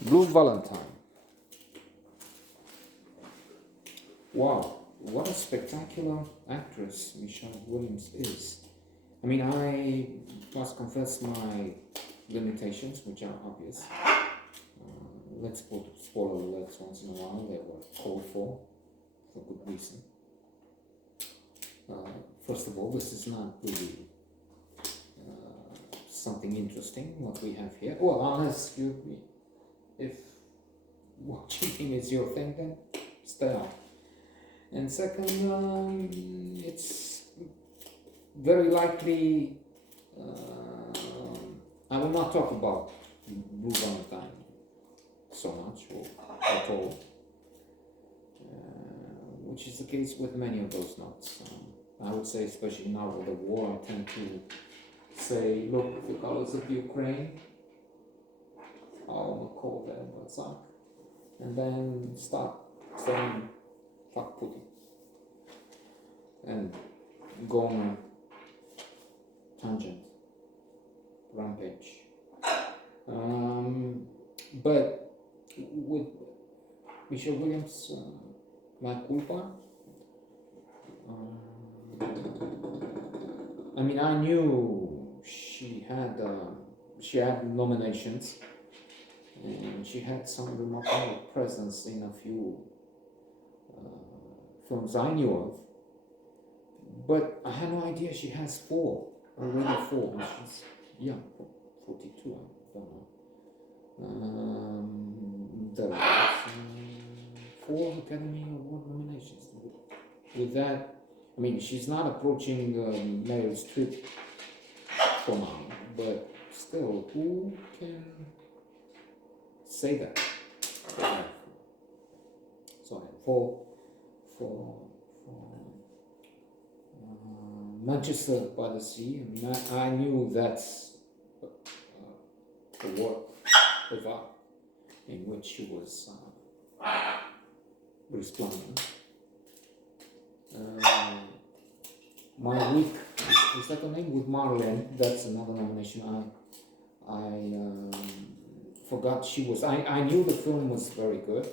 Blue Valentine. Wow, what a spectacular actress Michelle Williams is. I mean, I must confess my limitations, which are obvious. Let's put spoiler alerts once in a while. They were called for good reason. First of all, this is not really something interesting what we have here. Well, unless if watching him is your thing, then stay on. And second, it's very likely I will not talk about Blue Valentine so much or at all, which is the case with many of those notes. I would say, especially now with the war, I tend to say, look, the colors of Ukraine, I'll call them Balzac, and then start saying, fuck Putin, and go on a tangent, rampage. But with Michelle Williams, my culpa, I mean, I knew she had nominations, and she had some remarkable presence in a few films I knew of, but I had no idea she has already four, and she's young, 42, I don't know. There was 4 Academy Award nominations. With that, I mean, she's not approaching Meryl Streep for now, but still, who can say that? So for Manchester by the Sea, I mean, I knew that's the work of art in which she was resplendent. My Week, is that the name? With Marlene, that's another nomination. I forgot she was. I knew the film was very good,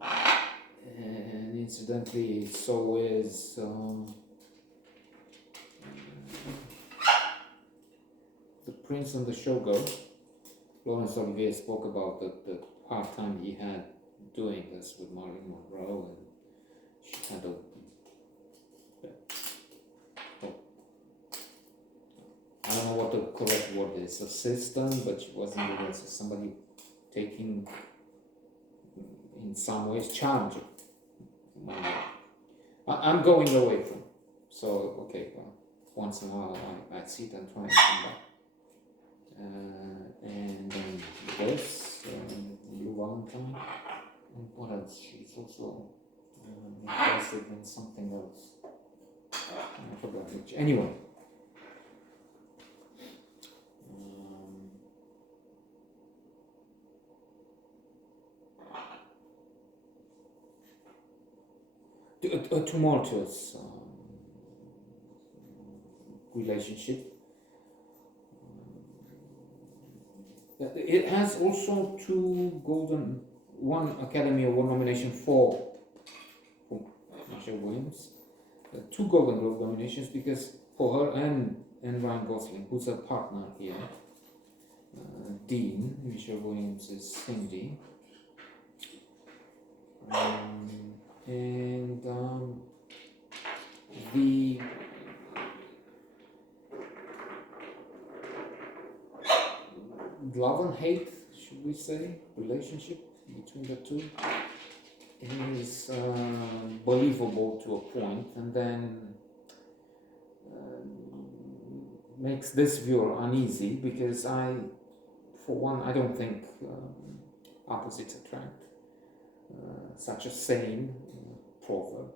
and incidentally, so is The Prince and the Showgirl. Laurence Olivier spoke about the hard time he had doing this with Marilyn Monroe, and she had I don't know what the correct word is, assistant, but she wasn't really somebody taking, in some ways, challenging. I'm going away from, so okay, well, once in a while I sit and try and come back. And then this, Blue Valentine, and what else? She's also interested in something else. I forgot which. Anyway. A tumultuous relationship. It has also one Academy Award nomination for Michelle Williams, 2 Golden Globe nominations, because for her and Ryan Gosling, who's a partner here, Dean, Michelle Williams is Cindy, and the love and hate, should we say, relationship between the two is believable to a point, and then makes this viewer uneasy, because for one, I don't think opposites attract. Such a saying, proverb,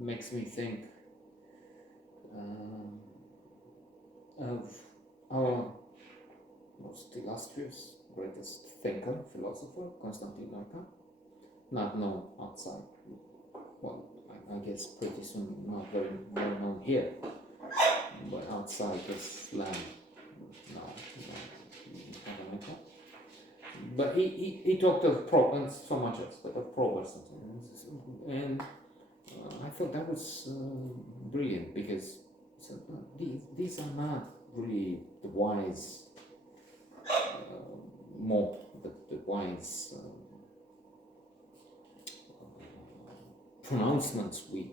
makes me think of our most illustrious, greatest thinker, philosopher, Constantin Marka, not known outside. Well, I guess pretty soon not very well known here, but outside this land, no. but he talked of pro and so much else, but of progress and I thought that was brilliant because so, these are not really the wise the wise pronouncements we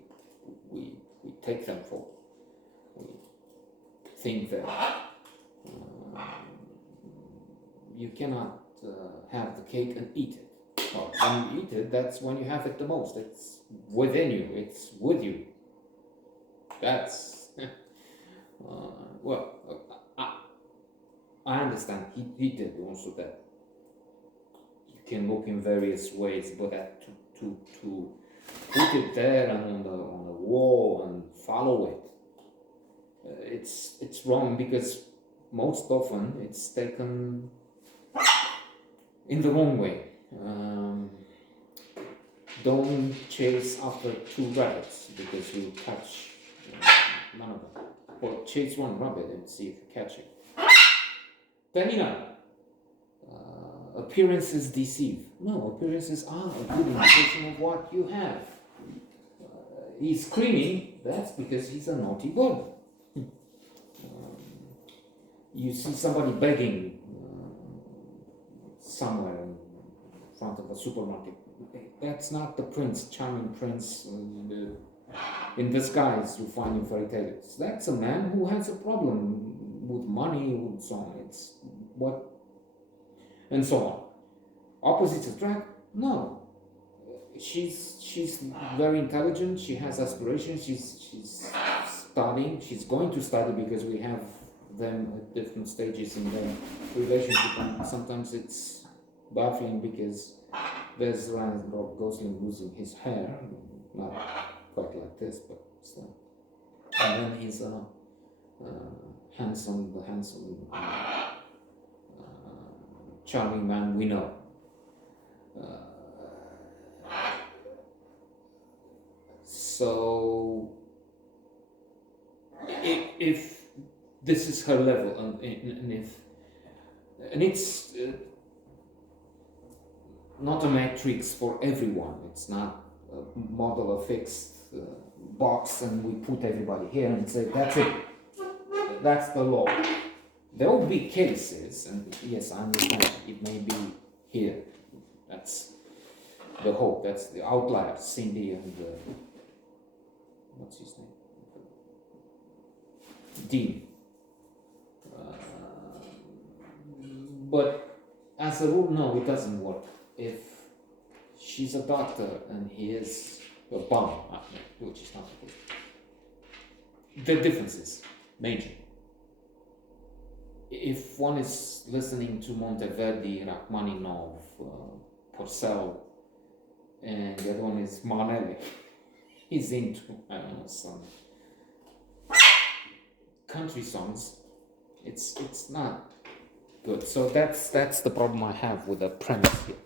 take them for. We think that you cannot have the cake and eat it. Well, when you eat it, that's when you have it the most. It's within you. It's with you. That's I understand. He did also that. You can look in various ways, but that to put it there and on the wall and follow it, it's wrong because most often it's taken in the wrong way. Don't chase after two rabbits because you'll catch none of them. Or chase one rabbit and see if you catch it. Then appearances deceive. No, appearances are a good indication of what you have. He's screaming, that's because he's a naughty boy. You see somebody begging somewhere in front of a supermarket. That's not the prince, charming prince in disguise you find in fairy tales. That's a man who has a problem with money, with so on. It's what, and so on. Opposites attract? No. She's very intelligent. She has aspirations. She's studying. She's going to study because we have them at different stages in their relationship, and sometimes it's baffling because there's Ryan Gosling losing his hair, not quite like this, but still. And then he's handsome, charming man we know. So if this is her level, and it's not a matrix for everyone. It's not a model, a fixed box, and we put everybody here and say that's it. That's the law. There will be cases, and yes, I understand it may be here. That's the hope. That's the outliers, Cindy and what's his name? Dean. But as a rule, no, it doesn't work. If she's a doctor and he is a bum, which is not the case, the difference is major. If one is listening to Monteverdi, Rachmaninoff, Purcell, and the other one is Marnelli, he's into, I don't know, some country songs, it's not good. So that's the problem I have with the premise here.